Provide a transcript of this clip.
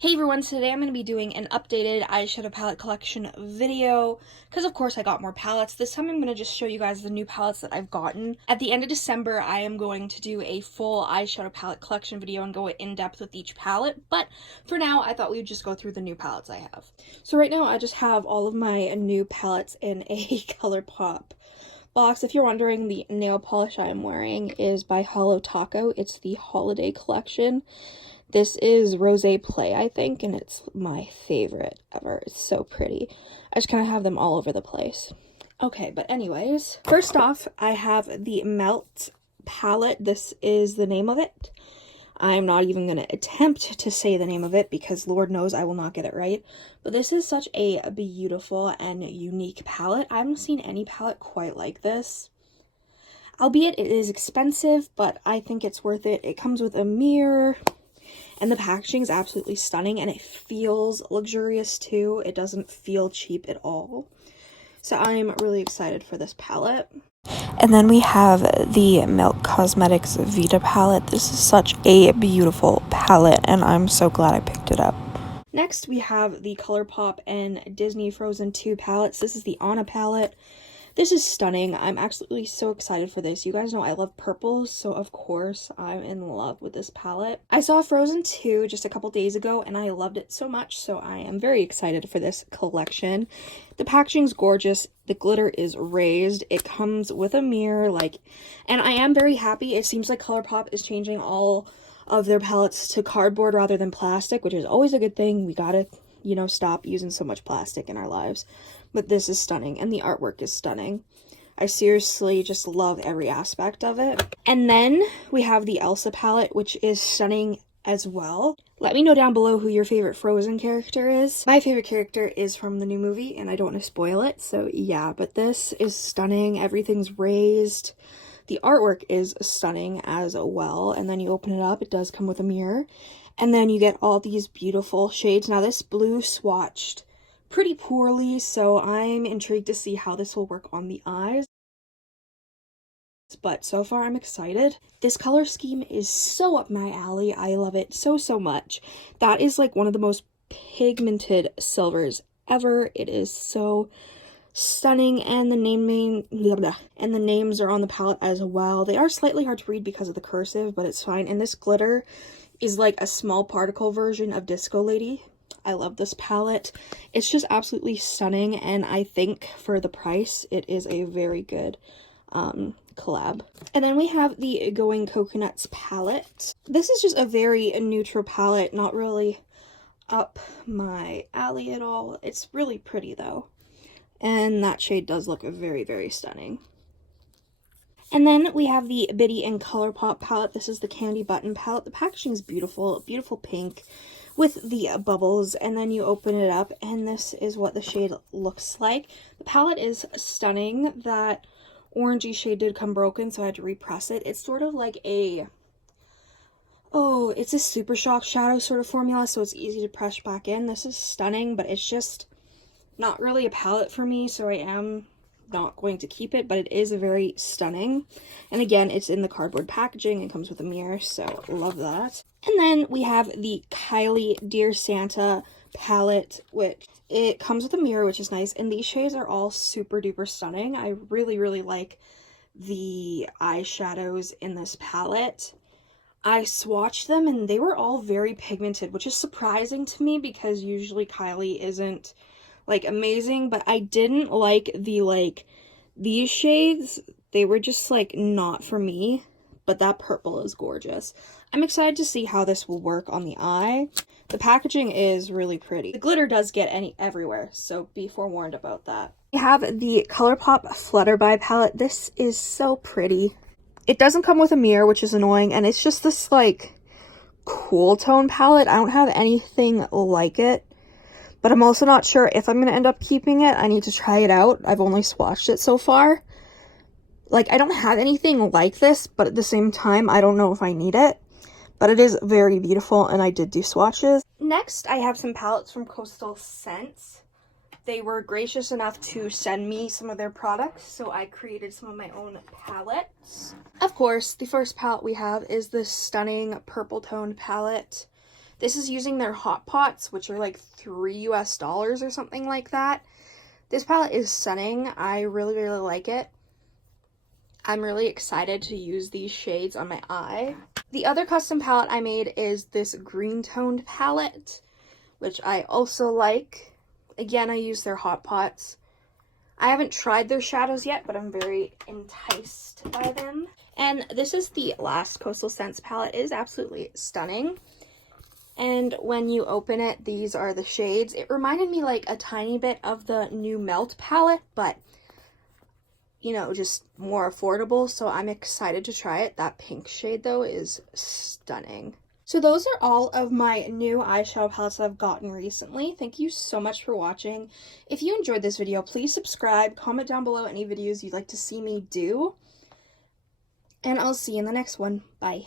Hey everyone, today I'm going to be doing an updated eyeshadow palette collection video, because of course I got more palettes. This time I'm going to just show you guys the new palettes that I've gotten. At the end of December, I am going to do a full eyeshadow palette collection video and go in depth with each palette, but for now I thought we would just go through the new palettes I have. So right now I just have all of my new palettes in a ColourPop box. If you're wondering, the nail polish I am wearing is by Hollow Taco. It's the holiday collection. This is Rose Play, I think, and it's my favorite ever. It's so pretty. I just kind of have them all over the place. Okay, but anyways, first off, I have the Melt palette. This is the name of it. I'm not even going to attempt to say the name of it because Lord knows I will not get it right. But this is such a beautiful and unique palette. I haven't seen any palette quite like this. Albeit it is expensive, but I think it's worth it. It comes with a mirror. And the packaging is absolutely stunning, and it feels luxurious too. It doesn't feel cheap at all. So I'm really excited for this palette. And then we have the Melt Cosmetics Vita palette. This is such a beautiful palette, and I'm so glad I picked it up. Next, we have the ColourPop and Disney Frozen 2 palettes. This is the Anna palette. This is stunning. I'm absolutely so excited for this. You guys know I love purples, so of course I'm in love with this palette. I saw Frozen 2 just a couple days ago and I loved it so much, so I am very excited for this collection. The packaging's gorgeous. The glitter is raised. It comes with a mirror, and I am very happy. It seems like ColourPop is changing all of their palettes to cardboard rather than plastic, which is always a good thing. We gotta, stop using so much plastic in our lives. But this is stunning, and the artwork is stunning. I seriously just love every aspect of it. And then we have the Elsa palette, which is stunning as well. Let me know down below who your favorite Frozen character is. My favorite character is from the new movie, and I don't want to spoil it, so yeah, but this is stunning. Everything's raised. The artwork is stunning as well, and then you open it up, it does come with a mirror, and then you get all these beautiful shades. Now this blue swatched pretty poorly, so I'm intrigued to see how this will work on the eyes. But so far I'm excited. This color scheme is so up my alley. I love it so much. That is like one of the most pigmented silvers ever. It is so stunning, and the names are on the palette as well. They are slightly hard to read because of the cursive, but it's fine. And this glitter is like a small particle version of Disco Lady. I love this palette. It's just absolutely stunning, and I think for the price, it is a very good collab. And then we have the Going Coconuts palette. This is just a very neutral palette, not really up my alley at all. It's really pretty though, and that shade does look very stunning. And then we have the Bitty and ColourPop palette. This is the Candy Button palette. The packaging is beautiful pink with the bubbles, and then you open it up and this is what the shade looks like. The palette is stunning. That orangey shade did come broken, so I had to repress it. It's sort of like it's a Super Shock shadow sort of formula, so it's easy to press back in. This is stunning, but it's just not really a palette for me, so I am not going to keep it, but it is very stunning. And again, it's in the cardboard packaging. It comes with a mirror, so love that. And then we have the Kylie Dear Santa palette, which it comes with a mirror, which is nice, and these shades are all super duper stunning. I really like the eyeshadows in this palette. I swatched them and they were all very pigmented, which is surprising to me because usually Kylie isn't amazing, but I didn't like these shades. They were just not for me, but that purple is gorgeous. I'm excited to see how this will work on the eye. The packaging is really pretty. The glitter does get everywhere, so be forewarned about that. We have the ColourPop Flutterby palette. This is so pretty. It doesn't come with a mirror, which is annoying, and it's just this cool tone palette. I don't have anything like it. But I'm also not sure if I'm going to end up keeping it. I need to try it out. I've only swatched it so far. I don't have anything like this, but at the same time, I don't know if I need it. But it is very beautiful, and I did do swatches. Next, I have some palettes from Coastal Scents. They were gracious enough to send me some of their products, so I created some of my own palettes. Of course, the first palette we have is this stunning purple toned palette. This is using their Hot Pots, which are like $3 US or something like that. This palette is stunning. I really, really like it. I'm really excited to use these shades on my eye. The other custom palette I made is this green toned palette, which I also like. Again, I use their Hot Pots. I haven't tried their shadows yet, but I'm very enticed by them. And this is the last Coastal Scents palette. It is absolutely stunning. And when you open it, these are the shades. It reminded me like a tiny bit of the new Melt palette, but, you know, just more affordable. So I'm excited to try it. That pink shade, though, is stunning. So those are all of my new eyeshadow palettes that I've gotten recently. Thank you so much for watching. If you enjoyed this video, please subscribe, comment down below any videos you'd like to see me do. And I'll see you in the next one. Bye.